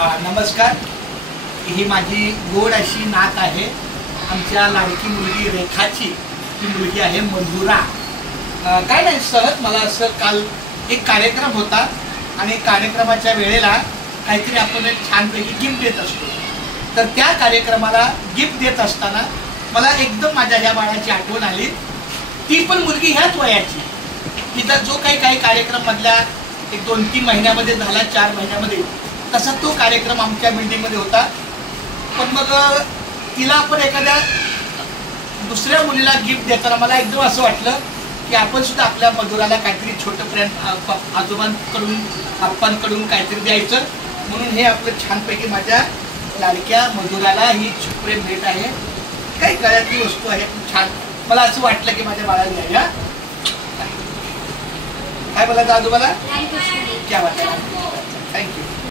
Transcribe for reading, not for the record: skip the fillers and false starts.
नमस्कार. ही माझी गोड अशी नात आहे. आमच्या लाडकी मुलगी रेखाची ही मुलगी आहे मधुरा. काय नाही, सहज मला असं काल एक कार्यक्रम होता आणि कार्यक्रमाच्या वेळेला काहीतरी आपण एक छानपैकी गिफ्ट देत असतो. तर त्या कार्यक्रमाला गिफ्ट देत असताना मला एकदम माझ्या ह्या बाळाची आठवण आली. ती पण मुलगी ह्याच वयाची. तिचा जो काही कार्यक्रम मधल्या एक 2-3 महिन्यामध्ये झाला, 4 महिन्यामध्ये, तसा तो कार्यक्रम आमच्या बिल्डिंगमध्ये होता. पण मग तिला आपण एखाद्या दुसऱ्या मुलीला गिफ्ट देताना मला एकदम असं वाटलं की आपण सुद्धा आपल्या मधुराला काहीतरी छोटं प्रेम आजोबांकडून आप्पांकडून काहीतरी द्यायचं. म्हणून हे आपलं छानपैकी माझ्या लाडक्या मधुराला ही प्रेम भेट आहे. काही गळ्यातली वस्तू आहे, छान. मला असं वाटलं की माझ्या बाळाला द्यायला. काय बोलायचं आजोबाला? क्या बात आहे. थँक्यू.